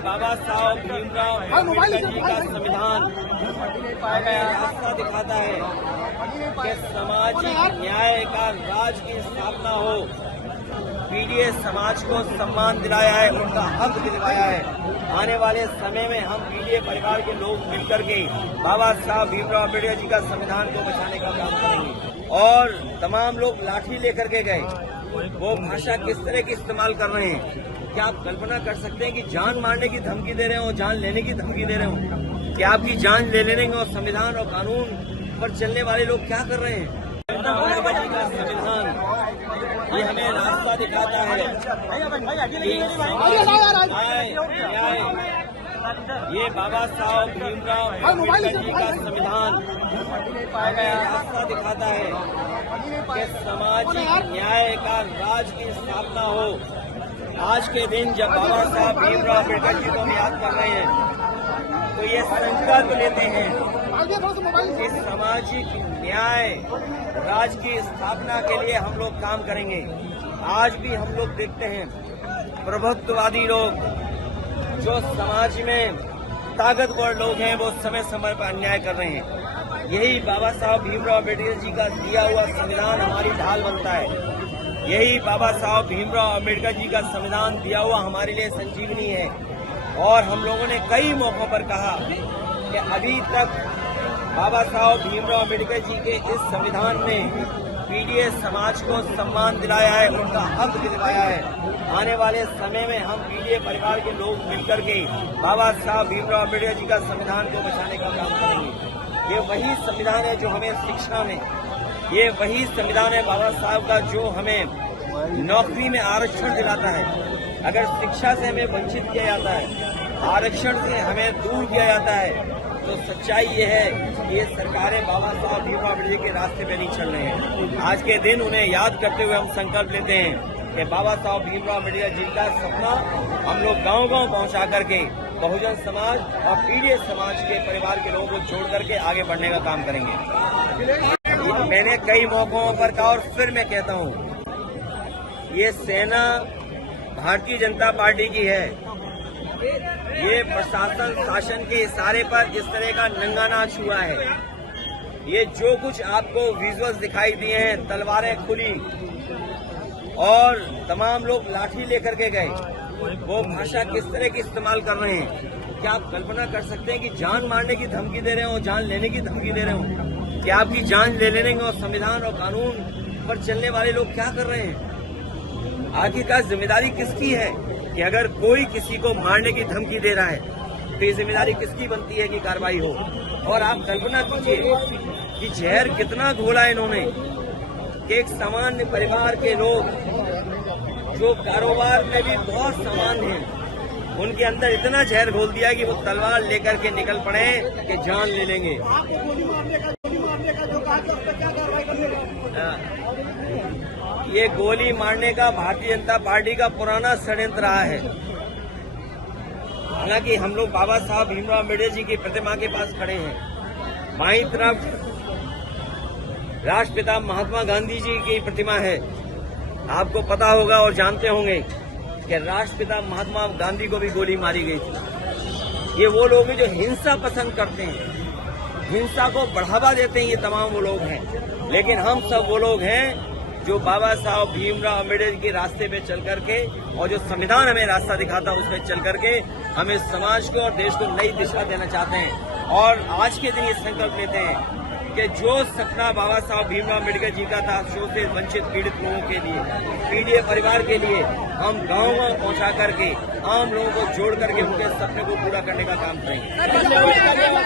बाबा साहब भीमराव अम्बेडकर जी का संविधान हमें रास्ता दिखाता है कि सामाजिक न्याय का राज की स्थापना हो। पीडीएस समाज को सम्मान दिलाया है, उनका हक दिलवाया है। आने वाले समय में हम पीडीए परिवार के लोग मिलकर के बाबा साहब भीमराव अम्बेडकर जी का संविधान को बचाने का काम करेंगे। और तमाम लोग लाठी लेकर के गए, वो भाषा किस तरह की इस्तेमाल कर रहे हैं, क्या आप कल्पना कर सकते हैं कि जान मारने की धमकी दे रहे हो, जान लेने की धमकी दे रहे हो? क्या आपकी जान ले लेंगे? और संविधान और कानून पर चलने वाले लोग क्या कर रहे हैं? संविधान ये हमें रास्ता दिखाता है कि ये बाबा साहब भीमराव अम्बेडकर जी का संविधान हमें रास्ता दिखाता है कि सामाजिक न्याय का राज की स्थापना हो। आज के दिन जब बाबा साहब भीमराव अम्बेडकर जी को हम याद कर रहे हैं तो ये संकल्प लेते हैं कि सामाजिक न्याय राज की स्थापना के लिए हम लोग काम करेंगे। आज भी हम लोग देखते हैं प्रभुत्ववादी लोग, जो समाज में ताकतवर लोग हैं, वो समय समय पर अन्याय कर रहे हैं। यही बाबा साहब भीमराव अम्बेडकर जी का दिया हुआ संविधान हमारी ढाल बनता है। यही बाबा साहब भीमराव अम्बेडकर जी का संविधान दिया हुआ हमारे लिए संजीवनी है। और हम लोगों ने कई मौकों पर कहा कि अभी तक बाबा साहब भीमराव अम्बेडकर जी के इस संविधान ने पीडीएस समाज को सम्मान दिलाया है, उनका हक दिलवाया है। आने वाले समय में हम पीडीए परिवार के लोग मिलकर के बाबा साहब भीमराव अम्बेडकर जी का संविधान को बचाने का काम करेंगे। ये वही संविधान है जो हमें शिक्षा में, ये वही संविधान है बाबा साहब का जो हमें नौकरी में आरक्षण दिलाता है। अगर शिक्षा से हमें वंचित किया जाता है, आरक्षण से हमें दूर किया जाता है, तो सच्चाई ये है कि ये सरकारें बाबा साहब भीमराव अम्बेडकर के रास्ते पे नहीं चल रहे हैं। आज के दिन उन्हें याद करते हुए हम संकल्प लेते हैं कि बाबा साहब भीमराव अम्बेडकर जी का सपना हम लोग गांव-गांव पहुंचा करके बहुजन समाज और पीडीएस समाज के परिवार के लोगों को जोड़ करके आगे बढ़ने का काम करेंगे। मैंने कई मौकों पर कहा और फिर मैं कहता हूँ, ये सेना भारतीय जनता पार्टी की है। ये प्रशासन शासन के इशारे पर इस तरह का नंगा नाच हुआ है। ये जो कुछ आपको विजुअल्स दिखाई दिए हैं, तलवारें खुली और तमाम लोग लाठी लेकर के गए, वो भाषा किस तरह की इस्तेमाल कर रहे हैं? क्या आप कल्पना कर सकते हैं कि जान मारने की धमकी दे रहे हो, जान लेने की धमकी दे रहे हो? क्या आपकी जान ले लेंगे? और संविधान और कानून पर चलने वाले लोग क्या कर रहे हैं? आखिरकार जिम्मेदारी किसकी है कि अगर कोई किसी को मारने की धमकी दे रहा है तो ये जिम्मेदारी किसकी बनती है कि कार्रवाई हो? और आप कल्पना कीजिए कि जहर कितना घोला इन्होंने कि एक सामान्य परिवार के लोग जो कारोबार में भी बहुत सामान्य हैं, उनके अंदर इतना जहर घोल दिया कि वो तलवार लेकर के निकल पड़े कि जान ले लेंगे। ये गोली मारने का भारतीय जनता पार्टी का पुराना षड्यंत्र रहा है। हालांकि हम लोग बाबा साहब भीमराव अम्बेडकर जी की प्रतिमा के पास खड़े हैं। बाईं तरफ राष्ट्रपिता महात्मा गांधी जी की प्रतिमा है। आपको पता होगा और जानते होंगे कि राष्ट्रपिता महात्मा गांधी को भी गोली मारी गई थी। ये वो लोग हैं जो हिंसा पसंद करते हैं, हिंसा को बढ़ावा देते हैं, ये तमाम वो लोग हैं। लेकिन हम सब वो लोग हैं जो बाबा साहब भीमराव अम्बेडकर के रास्ते पे चल करके और जो संविधान हमें रास्ता दिखाता है उस पर चल करके हम इस समाज को और देश को नई दिशा देना चाहते हैं। और आज के दिन ये संकल्प लेते हैं कि जो सपना बाबा साहब भीमराव अम्बेडकर जी का था, शोषित से वंचित पीड़ित लोगों के लिए, पीडीए परिवार के लिए, हम गाँव-गाँव पहुंचा करके आम लोगों को जोड़ करके उनके सपने को पूरा करने का काम करेंगे।